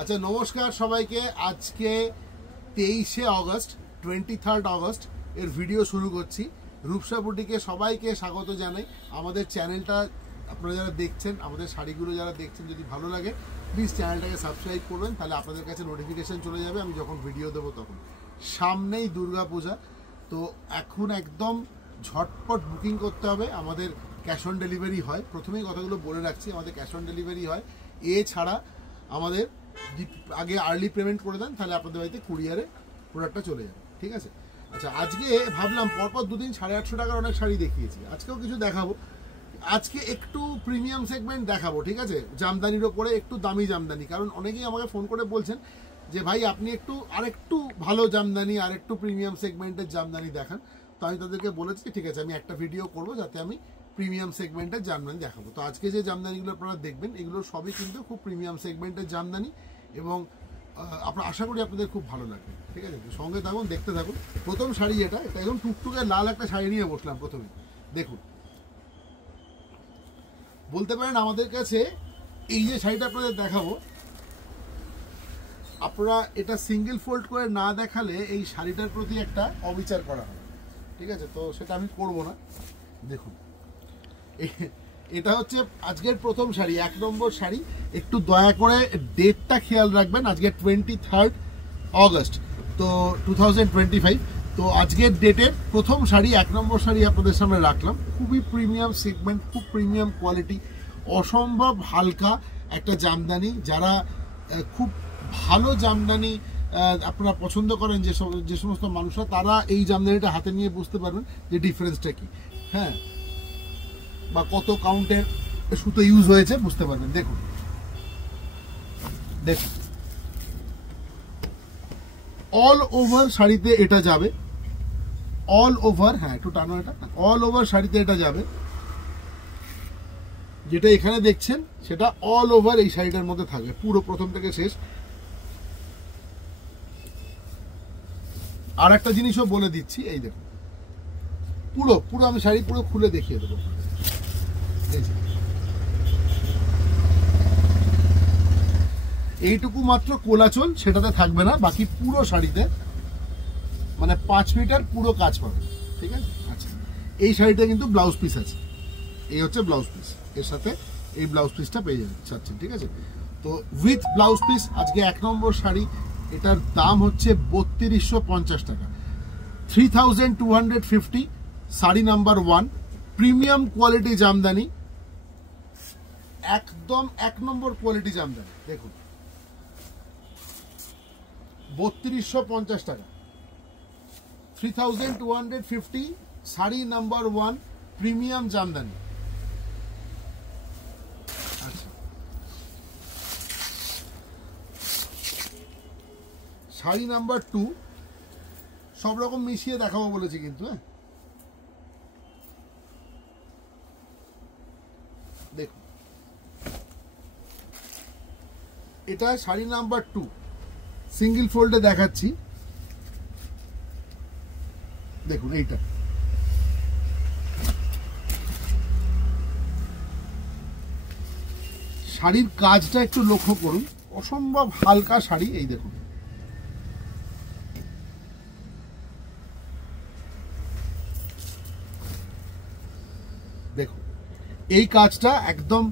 আচ্ছা নমস্কার সবাইকে। আজকে 23শে অগস্ট 23rd অগস্ট এর ভিডিও শুরু করছি। রূপসা বুটিকে সবাইকে স্বাগত জানাই। আমাদের চ্যানেলটা আপনারা যারা দেখছেন, আমাদের শাড়িগুলো যারা দেখছেন, যদি ভালো লাগে প্লিজ চ্যানেলটাকে সাবস্ক্রাইব করবেন, তাহলে আপনাদের কাছে নোটিফিকেশান চলে যাবে আমি যখন ভিডিও দেবো তখন। সামনেই দুর্গা পূজা, তো এখন একদম ঝটপট বুকিং করতে হবে। আমাদের ক্যাশ অন ডেলিভারি হয়, প্রথমেই কথাগুলো বলে রাখছি, আমাদের ক্যাশ অন ডেলিভারি হয়। এছাড়া আমাদের আগে আর্লি পেমেন্ট করে দেন, তাহলে আপনাদের বাড়িতে কুরিয়ারে প্রোডাক্টটা চলে যাবে, ঠিক আছে। আচ্ছা, আজকে ভাবলাম পরপর দুদিন 850 টাকার অনেক শাড়ি দেখিয়েছি, আজকেও কিছু দেখাবো। আজকে একটু প্রিমিয়াম সেগমেন্ট দেখাবো, ঠিক আছে, জামদানির ওপরে একটু দামি জামদানি। কারণ অনেকেই আমাকে ফোন করে বলছেন যে ভাই আপনি আরেকটু ভালো জামদানি, আরেকটু প্রিমিয়াম সেগমেন্টের জামদানি দেখান। তো আমি তাদেরকে বলেছি ঠিক আছে, আমি একটা ভিডিও করব যাতে আমি প্রিমিয়াম সেগমেন্টের জামদানি দেখাবো। তো আজকে যে জামদানিগুলো আপনারা দেখবেন এগুলো সবই কিন্তু খুব প্রিমিয়াম সেগমেন্টের জামদানি, এবং আপনারা আশা করি আপনাদের খুব ভালো লাগবে, ঠিক আছে। সঙ্গে থাকুন, দেখতে থাকুন। প্রথম শাড়ি এটা একদম টুকটুকে লাল একটা শাড়ি নিয়ে বসলাম। প্রথমে দেখুন, বলতে পারেন আমাদের কাছে এই যে শাড়িটা আপনাদের দেখাবো, আপনারা এটা সিঙ্গেল ফোল্ড করে না দেখালে এই শাড়িটার প্রতি একটা অবিচার করা হয়, ঠিক আছে। তো সেটা আমি করব না। দেখুন, এটা হচ্ছে আজকের প্রথম শাড়ি, 1 নম্বর শাড়ি। একটু দয়া করে ডেটটা খেয়াল রাখবেন, আজকে 23rd অগস্ট, তো 2025। তো আজকের ডেটের প্রথম শাড়ি, 1 নম্বর শাড়ি আপনাদের সামনে রাখলাম। খুবই প্রিমিয়াম সেগমেন্ট, খুব প্রিমিয়াম কোয়ালিটি, অসম্ভব হালকা একটা জামদানি। যারা খুব ভালো জামদানি আপনারা পছন্দ করেন, যে সমস্ত মানুষরা, তারা এই জামদানিটা হাতে নিয়ে বুঝতে পারবেন যে ডিফারেন্সটা কি, হ্যাঁ, বা কত কাউন্টের সুতো ইউজ হয়েছে বুঝতে পারবেন। দেখুন দেখুন, অল ওভার শাড়িতে এটা যাবে, অল ওভার, হ্যাঁ একটু টানো এটা, অল ওভার শাড়িতে এটা যাবে। যেটা এখানে দেখছেন সেটা অল ওভার এই শাড়িটার মধ্যে থাকবে, পুরো প্রথম থেকে শেষ। আর একটা জিনিসও বলে দিচ্ছি, এই দেখুন, পুরো আমি শাড়ি পুরো খুলে দেখিয়ে দেবো। এইটুকু মাত্র কোলাচল, সেটাতে থাকবে না, বাকি পুরো শাড়িতে মানে 5 মিটার পুরো কাজ পাবে, ঠিক আছে। আচ্ছা, এই শাড়িটা কিন্তু ব্লাউজ পিস আছে, এই হচ্ছে ব্লাউজ পিস, এর সাথে এই ব্লাউজ পিসটা পেয়ে যাচ্ছেন, ঠিক আছে। তো উইথ ব্লাউজ পিস আজকে 1 নম্বর শাড়ি, এটার দাম হচ্ছে 3250 টাকা, 3250। Sari number 1, premium quality Jamdani, একদম 1 নম্বর কোয়ালিটি জামদানি। দেখুন, 3250 টাকা, 3250, শাড়ি নাম্বার 1, প্রিমিয়াম জামদানি। আচ্ছা, শাড়ি নাম্বার 2, সব রকম মিশিয়ে দেখাবো বলেছি কিন্তু, হ্যাঁ। দেখুন, এটা শাড়ি নাম্বার 2, সিঙ্গেল ফোল্ডে দেখাচ্ছি। দেখুন, এইটা শাড়ির কাজটা একটু লক্ষ্য করুন, অসম্ভব হালকা শাড়ি। এই দেখুন, দেখুন এই কাজটা একদম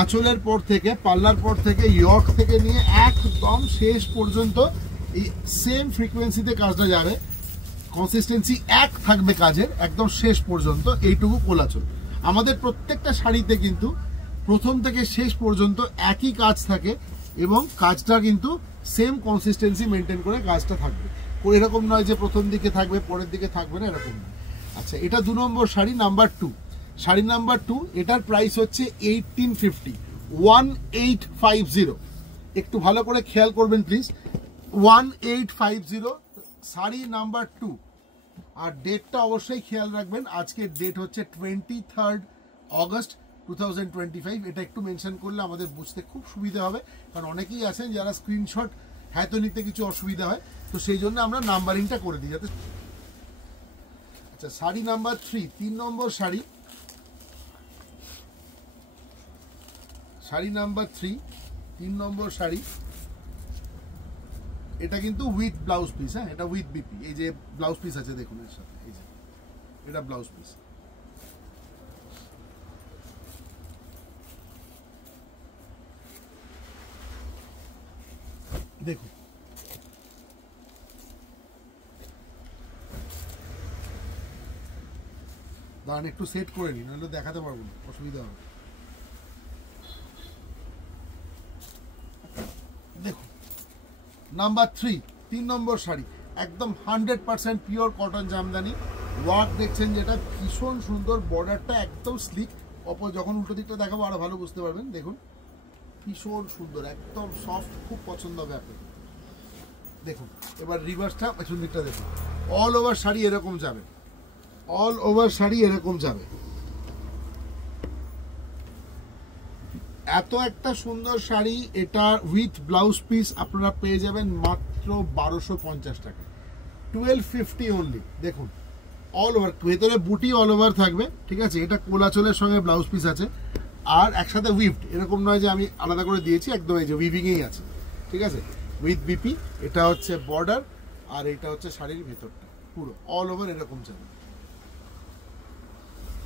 আঁচলের পর থেকে, পাল্লার পর থেকে, ইয়র্ক থেকে নিয়ে একদম শেষ পর্যন্ত এই সেম ফ্রিকোয়েন্সিতে কাজটা যাবে, কনসিস্টেন্সি এক থাকবে কাজের একদম শেষ পর্যন্ত। এইটুকু কোলাচল। আমাদের প্রত্যেকটা শাড়িতে কিন্তু প্রথম থেকে শেষ পর্যন্ত একই কাজ থাকে, এবং কাজটা কিন্তু সেম কনসিস্টেন্সি মেনটেন করে কাজটা থাকবে। এরকম নয় যে প্রথম দিকে থাকবে পরের দিকে থাকবে না, এরকম নয়। আচ্ছা, এটা 2 নম্বর শাড়ি, নাম্বার 2, শাড়ি নাম্বার 2। এটার প্রাইস হচ্ছে 1850, 1850। একটু ভালো করে খেয়াল করবেন প্লিজ, 1850, শাড়ি নাম্বার 2। আর ডেটটা অবশ্যই খেয়াল রাখবেন, আজকের ডেট হচ্ছে 23rd অগস্ট 2025। এটা একটু মেনশন করলে আমাদের বুঝতে খুব সুবিধা হবে, কারণ অনেকেই আছেন যারা স্ক্রিনশট হয়তো নিতে কিছু অসুবিধা হয়, তো সেই জন্য আমরা নাম্বারিংটা করে দিই যাতে। আচ্ছা, শাড়ি নাম্বার 3, 3 নম্বর শাড়ি, শাড়ি নাম্বার 3, 3 নম্বর শাড়ি, এটা কিন্তু উইথ ব্লাউজ পিস। হ্যাঁ, এটা উইথ বিপি, এই যে ব্লাউজ পিস আছে দেখুন এর সাথে, এই যে এটা ব্লাউজ পিস। দেখুন দাঁড়ান একটু সেট করে নিন, নাহলে দেখাতে পারবো না, অসুবিধা হবে। দেখুন নাম্বার 3, 3 নম্বর শাড়ি, একদম 100% পিওর কটন জামদানি ওয়ার্ক দেখছেন, যেটা ভীষণ সুন্দর, বর্ডারটা একদম স্লিক। অপর যখন উল্টো দিকটা দেখাবো আরো ভালো বুঝতে পারবেন। দেখুন ভীষণ সুন্দর, একদম সফট, খুব পছন্দ হবে আপনার। দেখুন এবার রিভার্সটা, পেছন দিকটা দেখুন, অল ওভার শাড়ি এরকম যাবে, অল ওভার শাড়ি এরকম যাবে। এত একটা সুন্দর শাড়ি, এটা উইথ ব্লাউজ পিস আপনারা পেয়ে যাবেন মাত্র 1250 টাকা, 1250 অনলি। দেখুন অল ওভার, ভেতরে বুটি অল ওভার থাকবে, ঠিক আছে। এটা কোলাচলের সঙ্গে ব্লাউজ পিস আছে, আর একসাথে উইভড, এরকম নয় যে আমি আলাদা করে দিয়েছি, একদম এই যে উইভিংয়েই আছে, ঠিক আছে, উইথ বিপি। এটা হচ্ছে বর্ডার, আর এটা হচ্ছে শাড়ির ভেতরটা, পুরো অল ওভার এরকম যাবে।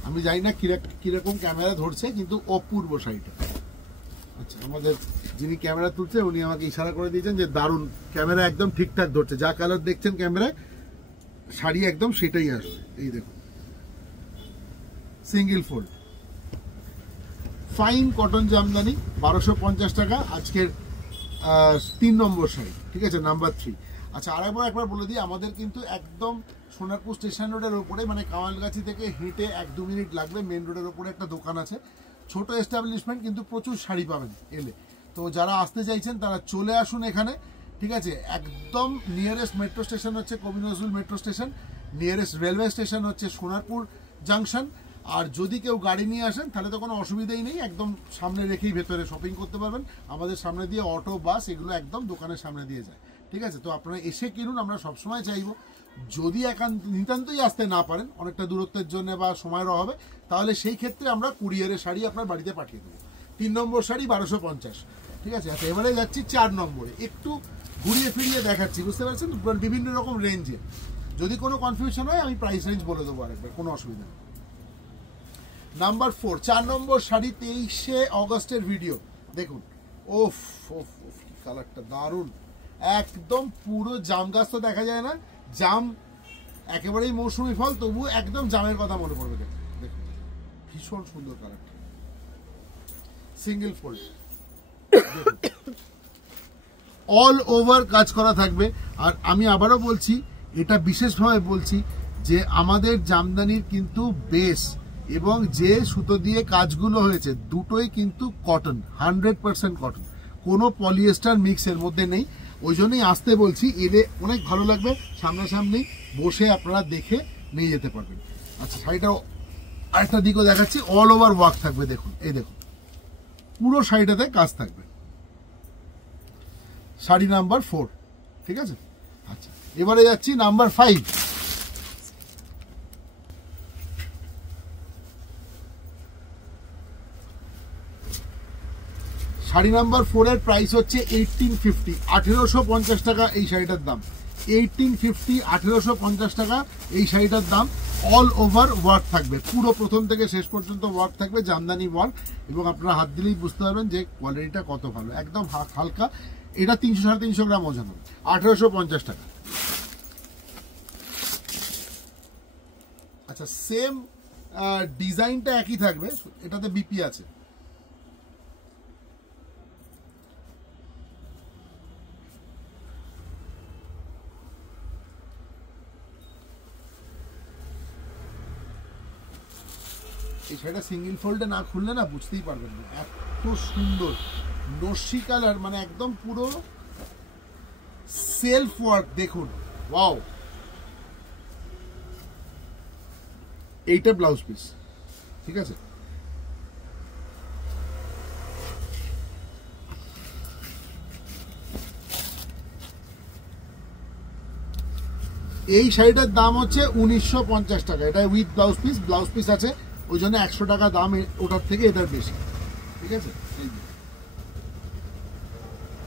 আমি জানি না কিরকম ক্যামেরা ধরছে, কিন্তু অপূর্ব শাড়িটা। আচ্ছা, আমাদের যিনি ক্যামেরা তুলছে উনি আমাকে ইশারা করে দিয়েছেন যে দারুণ, ক্যামেরা একদম ঠিকঠাক ধরছে, যা কালার দেখছেন ক্যামেরায় শাড়ি একদম সেটাই আসবে। এই দেখুন single fold fine cotton Jamdani, 1250 টাকা আজকের 3 নম্বর শাড়ি, ঠিক আছে, নাম্বার 3। আচ্ছা একবার বলে দিই, আমাদের কিন্তু একদম সোনারপুর স্টেশন রোডের ওপরে, মানে কামালগাছি থেকে হেঁটে 1-2 মিনিট লাগবে, মেন রোডের ওপরে একটা দোকান আছে, ছোট এস্টাবলিশমেন্ট, কিন্তু প্রচুর শাড়ি পাবেন এলে। তো যারা আসতে চাইছেন তারা চলে আসুন এখানে, ঠিক আছে। একদম নিয়ারেস্ট মেট্রো স্টেশন হচ্ছে কবি Nazrul metro station, nearest railway station হচ্ছে সোনারপুর জাংশন। আর যদি কেউ গাড়ি নিয়ে আসেন তাহলে তো কোনো অসুবিধাই নেই, একদম সামনে রেখেই ভেতরে শপিং করতে পারবেন। আমাদের সামনে দিয়ে অটো, বাস এগুলো একদম দোকানের সামনে দিয়ে যায়, ঠিক আছে। তো আপনারা এসে কিনুন, আমরা সবসময় চাইবো, যদি নিতান্তই আসতে না পারেন, অনেকটা দূরত্বের জন্য বা সময়ের অভাবে, তাহলে সেই ক্ষেত্রে আমরা কুরিয়ারের শাড়ি আপনার বাড়িতে পাঠিয়ে দেবো। 3 নম্বর শাড়ি 1250, ঠিক আছে। আচ্ছা এবারে যাচ্ছি 4 নম্বরে, একটু ঘুরিয়ে ফিরিয়ে দেখাচ্ছি, বুঝতে পারছেন, বিভিন্ন রকম রেঞ্জে। যদি কোনো কনফিউশন হয় আমি প্রাইস রেঞ্জ বলে দেবো আরেকবার, কোনো অসুবিধা নেই। নাম্বার 4, 4 নম্বর শাড়ি, 23শে অগস্টের ভিডিও। দেখুন ওফ ওফ ওফ, কালারটা দারুণ, একদম পুরো জাম গাছ তো দেখা যায় না, জাম একেবারেই মৌসুমি ফল, তবু একদম জামের কথা মনে পড়বে। দেখুন ভীষণ সুন্দর কালারটা, সিঙ্গেল ফোল্ড, অল ওভার কাজ করা থাকবে। আর আমি আবারও বলছি, এটা বিশেষভাবে বলছি যে আমাদের জামদানির কিন্তু বেস এবং যে সুতো দিয়ে কাজগুলো হয়েছে দুটোই কিন্তু কটন, 100% কটন, কোনো পলিয়েস্টার মিক্স এর মধ্যে নেই। ওই জন্যই আসতে বলছি, এলে অনেক ভালো লাগবে, সামনাসামনি বসে আপনারা দেখে নিয়ে যেতে পারবেন। আচ্ছা শাড়িটা আরেকটা দিকও দেখাচ্ছি, অল ওভার ওয়ার্ক থাকবে। দেখুন এই দেখুন, পুরো শাড়িটাতে কাজ থাকবে। শাড়ি নাম্বার 4, ঠিক আছে। আচ্ছা এবারে যাচ্ছি নাম্বার 5। শাড়ি নাম্বার 4 এর প্রাইস হচ্ছে 1850, 1850 টাকা এই শাড়িটার দাম। 1850, 1850 টাকা এই শাড়িটার দাম। অল ওভার ওয়ার্ক থাকবে, পুরো প্রথম থেকে শেষ পর্যন্ত ওয়ার্ক থাকবে, জামদানি ওয়ার্ক, এবং আপনারা হাত দিলেই বুঝতে পারবেন যে কোয়ালিটিটা কত ভালো, একদম হালকা। এটা 300-350 গ্রাম ওজন হবে, 1850 টাকা। আচ্ছা সেম ডিজাইনটা একই থাকবে, এটাতে বিপি আছে। এই শাড়িটা সিঙ্গেল ফোল্ডে না খুললে না বুঝতেই পারবেন না, এত সুন্দর নস্যি কালার, মানে একদম পুরো সেলফ ওয়ার্ক। দেখুন ওয়াও, এইটা ব্লাউজ পিস, ঠিক আছে। এই শাড়িটার দাম হচ্ছে 1950 টাকা, এটা উইথ ব্লাউজ পিস আছে, ওই জন্য 100 টাকা দাম ওটার থেকে এটার বেশি, ঠিক আছে।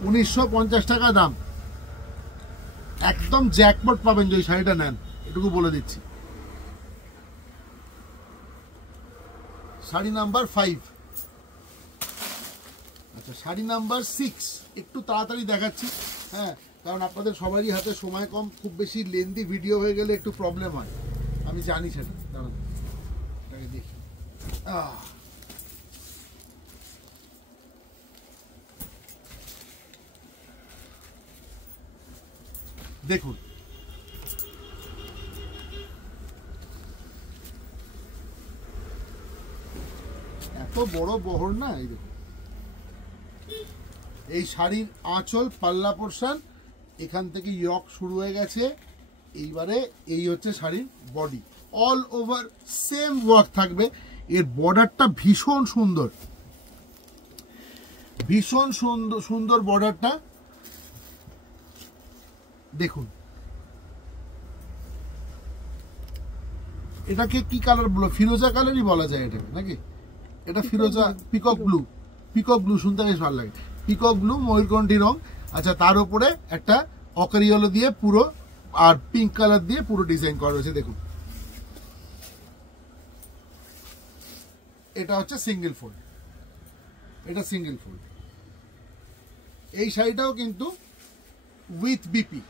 1950 টাকা দাম, একদম জ্যাকপট পাবেন যদি শাড়িটা নেন, এটুকু বলে দিচ্ছি। শাড়ি নাম্বার 5। আচ্ছা, শাড়ি নাম্বার 6 একটু তাড়াতাড়ি দেখাচ্ছি, হ্যাঁ, কারণ আপনাদের সবারই হাতে সময় কম, খুব বেশি লেন্দি ভিডিও হয়ে গেলে একটু প্রবলেম হয়, আমি জানি সেটা। দাঁড়ান এটাকে দেখি। দেখুন, এত বড় বহর না, এই দেখুন, এই শাড়ির আঁচল পাল্লা পোর্শন এখান থেকে ইয়ক শুরু হয়ে গেছে, এইবারে এই হচ্ছে শাড়ির body, all over same work থাকবে। এর বর্ডারটা ভীষণ সুন্দর, ভীষণ সুন্দর সুন্দর বর্ডারটা দেখুন। এটাকে কি কালার বলো? ফিরোজা কালারই বলা যায় এটাকে নাকি? এটা ফিরোজা, পিকক ব্লু, পিকক ব্লু শুনতে বেশ ভালো লাগে, পিকক ব্লু ময়ূরকণ্ঠী রং। আচ্ছা, তার উপরে একটা অকারিয়লো দিয়ে পুরো, আর পিঙ্ক কালার দিয়ে পুরো ডিজাইন করা রয়েছে। দেখুন, এটা হচ্ছে সিঙ্গেল ফোল্ড, এটা সিঙ্গেল ফোল্ড। এই শাড়িটাও কিন্তু with BP,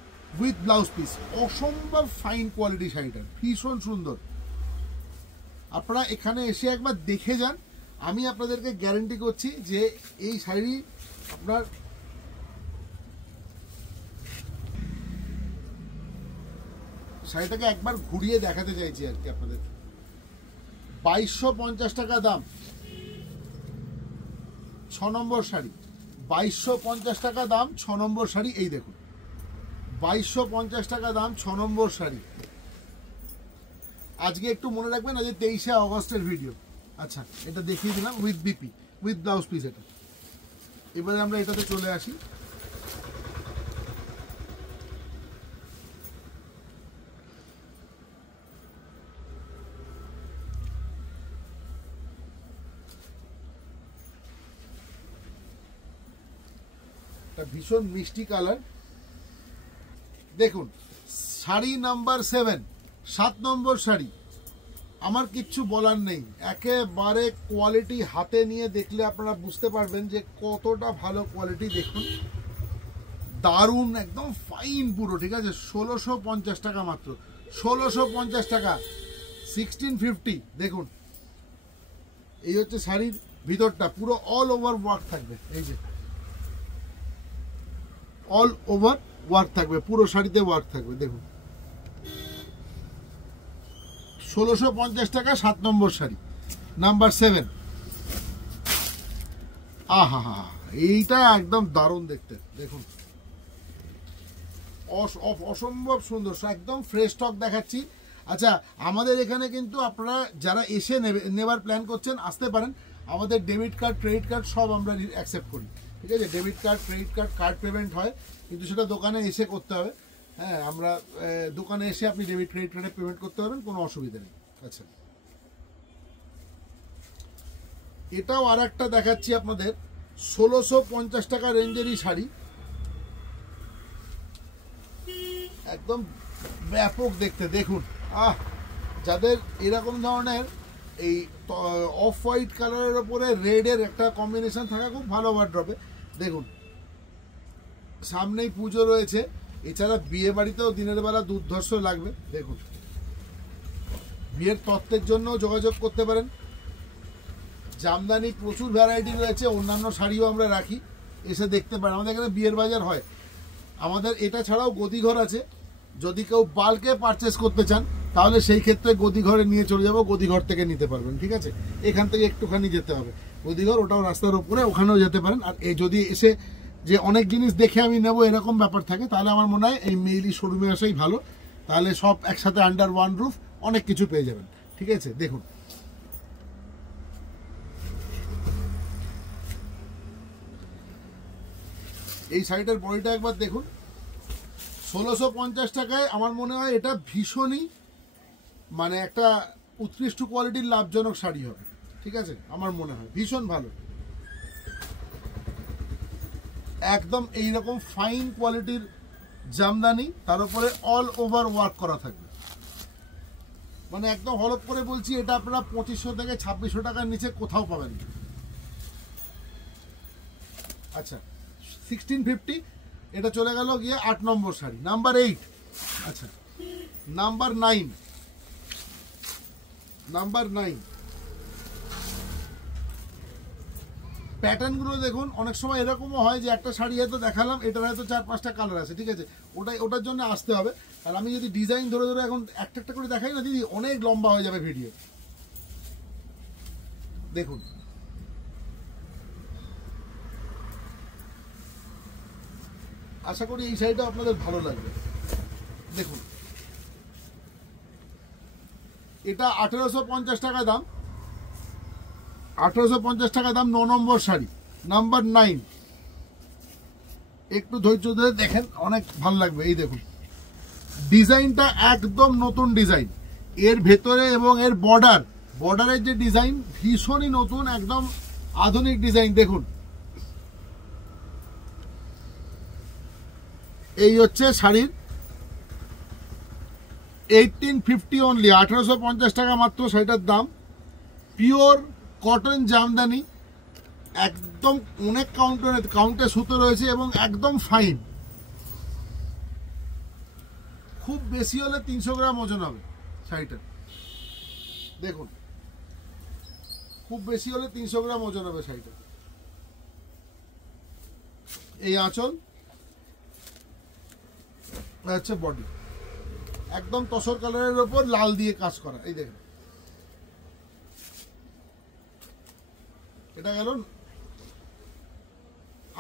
with blouse piece, অসম্ভব ফাইন কোয়ালিটি শাড়িটা, ভীষণ সুন্দর। আপনারা এখানে এসে একবার দেখে যান, আমি আপনাদেরকে গ্যারেন্টি করছি যে এই শাড়ি আপনার শাড়িটাকে একবার ঘুরিয়ে দেখাতে চাইছি আর কি আপনাদের। 2250 টাকা দাম, 6 নম্বর শাড়ি, 2250 টাকা দাম, 6 নম্বর শাড়ি। এই দেখুন, 2250 টাকা দাম, 6 নম্বর শাড়ি। আজকে একটু মনে রাখবেন, আজ 23শে অগস্টের ভিডিও। আচ্ছা, এটা দেখিয়ে দিলাম with BP, with blouse piece. এটা এবারে আমরা এটাতে চলে আসি। ভীষণ মিষ্টি কালার। দেখুন, শাড়ি নাম্বার 7, 7 নম্বর শাড়ি। আমার কিচ্ছু বলার নেই, একেবারে কোয়ালিটি হাতে নিয়ে দেখলে আপনারা বুঝতে পারবেন যে কতটা ভালো কোয়ালিটি। দেখুন, দারুণ, একদম ফাইন পুরো, ঠিক আছে। 1650 টাকা মাত্র, 1650 টাকা, 1650। দেখুন, এই হচ্ছে শাড়ির ভিতরটা, পুরো অল ওভার ওয়ার্ক থাকবে, এই যে অল ওভার ওয়ার্ক থাকবে, পুরো শাড়িতে ওয়ার্ক থাকবে। দেখুন, 1650 টাকা, 7 নম্বর শাড়ি, নাম্বার 7। আহা হা, এইটা একদম দারুণ দেখতে। দেখুন, অসম্ভব সুন্দর, একদম ফ্রেশ স্টক দেখাচ্ছি। আচ্ছা, আমাদের এখানে কিন্তু আপনারা যারা এসে নেবার প্ল্যান করছেন আসতে পারেন। আমাদের ডেবিট কার্ড, ক্রেডিট কার্ড সব আমরা অ্যাকসেপ্ট করি, ঠিক আছে। Debit card, credit card, card payment হয়, কিন্তু সেটা দোকানে এসে করতে হবে। হ্যাঁ, আমরা দোকানে এসে আপনি ডেবিট ক্রেডিট কার্ডে পেমেন্ট করতে পারবেন, কোনো অসুবিধা নেই। আচ্ছা, এটাও আর একটা দেখাচ্ছি আপনাদের, 1650 টাকা রেঞ্জেরই শাড়ি, একদম ব্যাপক দেখতে। দেখুন, যাদের এরকম ধরনের এই অফ হোয়াইট কালারের ওপরে রেডের একটা কম্বিনেশন থাকা খুব ভালো ওয়ার্ড্রবে। দেখুন, সামনেই পুজো রয়েছে, এছাড়া বিয়ে বাড়িতেও দিনের বেলা দুর্ধর্ষ লাগবে। দেখুন, বিয়ের তত্ত্বের জন্য যোগাযোগ করতে পারেন। জামদানি প্রচুর ভ্যারাইটি রয়েছে, অন্যান্য শাড়িও আমরা রাখি, এসে দেখতে পারেন। আমাদের এখানে বিয়ের বাজার হয়। আমাদের এটা ছাড়াও গদিঘর আছে, যদি কেউ বাল্কে পারচেস করতে চান তাহলে সেই ক্ষেত্রে গদিঘরে নিয়ে চলে যাব, গদিঘর থেকে নিতে পারবেন, ঠিক আছে। এখান থেকে একটুখানি যেতে হবে গদিঘর, ওটাও রাস্তার উপরে, ওখানেও যেতে পারেন। আর এই যদি এসে যে অনেক জিনিস দেখে আমি নেব এরকম ব্যাপার থাকে, তাহলে আমার মনে হয় এই মেইলি শোরুমে আসাই ভালো, তাহলে সব একসাথে আন্ডার ওয়ান রুফ অনেক কিছু পেয়ে যাবেন, ঠিক আছে। দেখুন, এই শাড়িটার বডিটা একবার দেখুন, 1650 টাকায় আমার মনে হয় এটা ভীষণই মানে একটা উৎকৃষ্ট কোয়ালিটির লাভজনক শাড়ি হবে, ঠিক আছে। আমার মনে হয় ভীষণ ভালো, একদম এইরকম ফাইন কোয়ালিটির জামদানি, তার উপরে অল ওভার ওয়ার্ক করা থাকবে। মানে একদম হলপ করে বলছি, এটা আপনারা 2500 থেকে 2600 টাকার নিচে কোথাও পাবেন না। আচ্ছা 1650, এটা চলে গেল গিয়ে 8 নম্বর শাড়ি। নাম্বার 8, আচ্ছা নাম্বার 9, প্যাটার্নগুলো দেখুন। অনেক সময় এরকমও হয় যে একটা শাড়ি হয়তো দেখালাম, এটার হয়তো 4-5টা কালার আছে, ঠিক আছে, ওটার জন্য আসতে হবে। আর আমি যদি ডিজাইন ধরে ধরে এখন একটা একটা করে দেখাই না দিদি, অনেক লম্বা হয়ে যাবে ভিডিও। দেখুন আশা করি এই শাড়িটা আপনাদের ভালো লাগবে। দেখুন এটা 1850 টাকা দাম, 1850 টাকা দাম, 9 নম্বর শাড়ি, নাম্বার 9। একটু ধৈর্য ধরে দেখেন, অনেক ভালো লাগবে। এই দেখুন ডিজাইনটা একদম নতুন ডিজাইন, এর ভেতরে এবং এর বর্ডারের যে ডিজাইন ভীষণই নতুন, একদম আধুনিক ডিজাইন। দেখুন এই হচ্ছে শাড়ির 1850 অনলি, 1850 টাকা মাত্র শাড়িটার দাম। পিওর কটন জামদানি, একদম অনেক কাউন্টে সুতো রয়েছে এবং একদম ফাইন। খুব বেশি হলে 300 গ্রাম ওজন হবে শাড়িটা। দেখুন খুব বেশি হলে 300 গ্রাম ওজন হবে শাড়িটা। এই আঁচল, হচ্ছে বডি, একদম তসর কালারের উপর লাল দিয়ে কাজ করা। এই দেখুন এটা গেল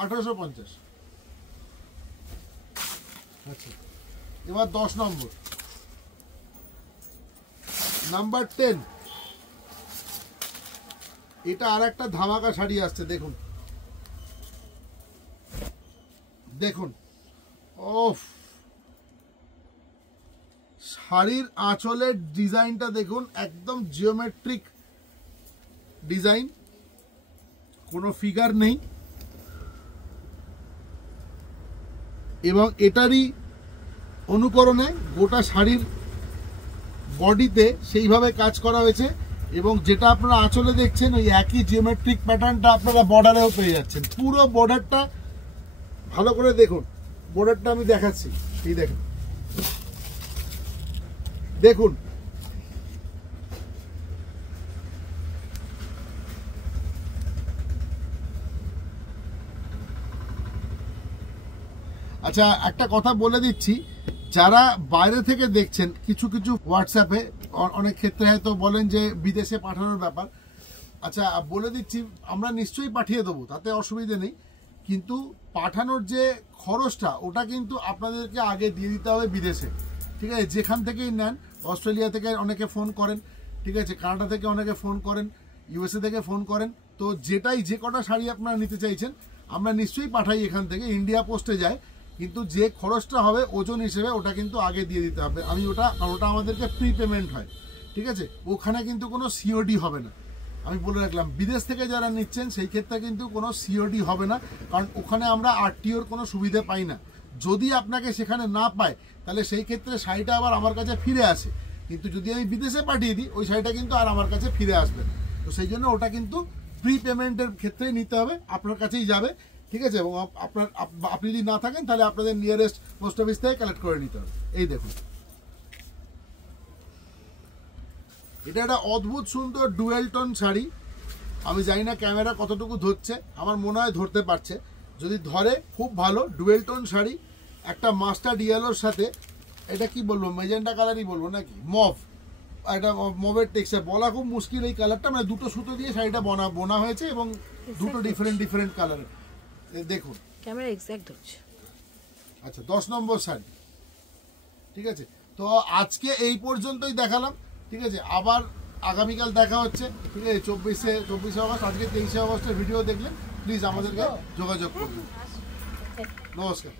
1850। আচ্ছা এবার 10 নম্বর, নাম্বার 10। এটা আর একটা ধামাকা শাড়ি আসছে। দেখুন দেখুন ওফ, শাড়ির আঁচলের ডিজাইনটা দেখুন, একদম জিওমেট্রিক ডিজাইন, কোনো ফিগার নেই, এবং এটারই অনুকরণে গোটা শাড়ির বডিতে সেইভাবে কাজ করা হয়েছে। এবং যেটা আপনারা আঁচলে দেখছেন ওই একই জিওমেট্রিক প্যাটার্নটা আপনারা বর্ডারেও পেয়ে যাচ্ছেন। পুরো বর্ডারটা ভালো করে দেখুন, বর্ডারটা আমি দেখাচ্ছি। এই দেখুন দেখুন আচ্ছা একটা কথা বলে দিচ্ছি, যারা বাইরে থেকে দেখছেন, কিছু কিছু হোয়াটসঅ্যাপে অনেক ক্ষেত্রে হয়তো বলেন যে বিদেশে পাঠানোর ব্যাপার। আচ্ছা বলে দিচ্ছি, আমরা নিশ্চয়ই পাঠিয়ে দেবো, তাতে অসুবিধে নেই, কিন্তু পাঠানোর যে খরচটা ওটা কিন্তু আপনাদেরকে আগে দিয়ে দিতে হবে বিদেশে, ঠিক আছে। যেখান থেকেই নেন, অস্ট্রেলিয়া থেকে অনেকে ফোন করেন, ঠিক আছে, কানাডা থেকে অনেকে ফোন করেন, ইউএসএ থেকে ফোন করেন, তো যে কটা শাড়ি আপনারা নিতে চাইছেন আমরা নিশ্চয়ই পাঠাই এখান থেকে, ইন্ডিয়া পোস্টে যায়, কিন্তু যে খরচটা হবে ওজন হিসেবে ওটা কিন্তু আগে দিয়ে দিতে হবে। ওটা আমাদেরকে প্রি পেমেন্ট হয়, ঠিক আছে, ওখানে কিন্তু কোনো সিওডি হবে না। আমি বলে রাখলাম, বিদেশ থেকে যারা নিচ্ছেন সেই ক্ষেত্রে কিন্তু কোনো সিওডি হবে না, কারণ ওখানে আমরা আরটিওর কোনো সুবিধা পাই না। যদি আপনাকে সেখানে না পায় তাহলে সেই ক্ষেত্রে শাড়িটা আবার আমার কাছে ফিরে আসে, কিন্তু যদি আমি বিদেশে পাঠিয়ে দিই ওই শাড়িটা কিন্তু আর আমার কাছে ফিরে আসবে না। তো সেই জন্য ওটা কিন্তু প্রি পেমেন্টের ক্ষেত্রেই নিতে হবে, আপনার কাছেই যাবে, ঠিক আছে, এবং আপনি যদি না থাকেন তাহলে আপনাদের নিয়ারেস্ট পোস্ট অফিস থেকে কালেক্ট করে নিতে হবে। এই দেখুন এটা একটা অদ্ভুত সুন্দর ডুয়েল টোন শাড়ি। আমি জানি না ক্যামেরা কতটুকু ধরছে, আমার মনে হয় ধরতে পারছে, যদি ধরে খুব ভালো। ডুয়েল টোন শাড়ি, একটা মাস্টার্ড ইয়েলোর সাথে, এটা কি বলবো, মেজেন্টা কালারই বলবো নাকি, মভ, এটা মভের টেক্সচার বলা খুব মুশকিল। এই কালারটা মানে দুটো সুতো দিয়ে শাড়িটা বোনা হয়েছে এবং দুটো ডিফারেন্ট কালারের। দেখুন ক্যামেরা এক্স্যাক্ট ধরছে। আচ্ছা 10 নম্বর শাড়ি, ঠিক আছে। তো আজকে এই পর্যন্তই দেখালাম, ঠিক আছে, আবার আগামীকাল দেখা হচ্ছে, ঠিক আছে, 24শে আগস্ট। আজকে 23শে আগস্টের ভিডিও দেখলেন, প্লিজ আমাদেরকে যোগাযোগ করবেন। নমস্কার।